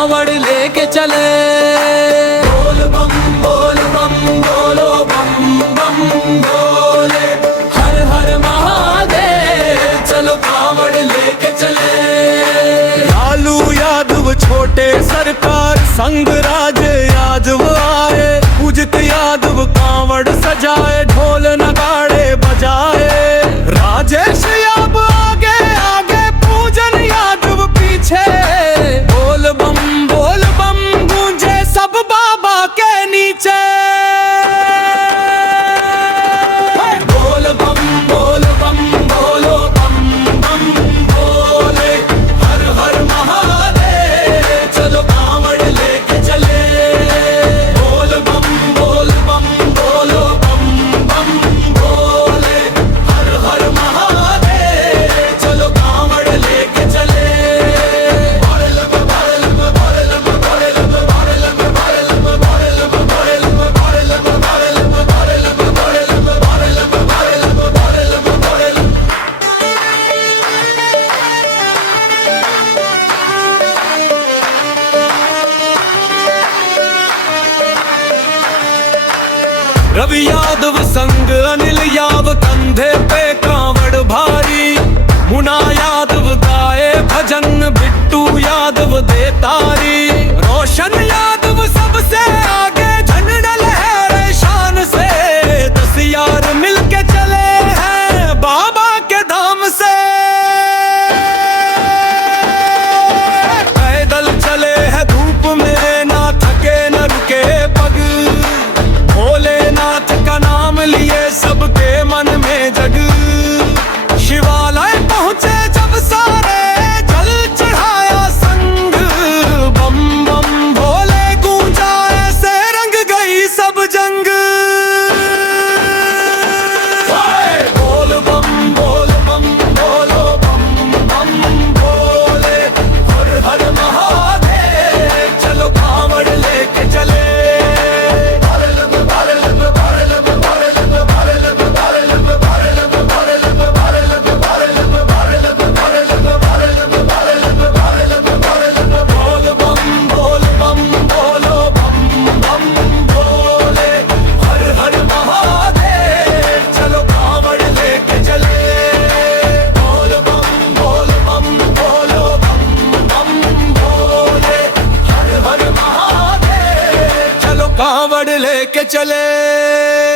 कांवड़ लेके चले। बोल बम बोलो बम बम बोले, हर हर महादेव चलो कांवड़ लेके चले। लालू यादव छोटे सरकार संग राज यादव आए, पूजित यादव कांवड़ सजाए, ढोल नगाड़े बजाए। राजेश यादव आगे आगे, पूजन यादव पीछे। बोल बम गूंजे सब बाबा के नीचे। बोल बम बोलो बम बम बोले, हर हर महादेव चलो कांवड़ लेके चले। बोल बम बोलो बम बम बोले, हर हर महादेव चलो कांवड़ लेके चले। रवि यादव संग अनिल यादव, कंधे पे कांवड़ भारी। मुना यादव गाए भजन, बिट्टू यादव दे तारी। रोशन यादव सबसे आगे, झंडा लहरे शान से। 10 यार मिलके चले हैं बाबा के धाम से। पैदल चले हैं धूप में, ना थके न रुके पग। भोलेनाथ का नाम लिए सबके मन में जग। शिवालय पहुंचे जब सारे, जल चढ़ाया संग। बम बम भोले गूंजा, ऐसे रंग गई सब जंग। बोल बम बोलो बम बम बोले, हर हर महादेव चलो कांवड़ लेके चले। कांवड़ लेके चले।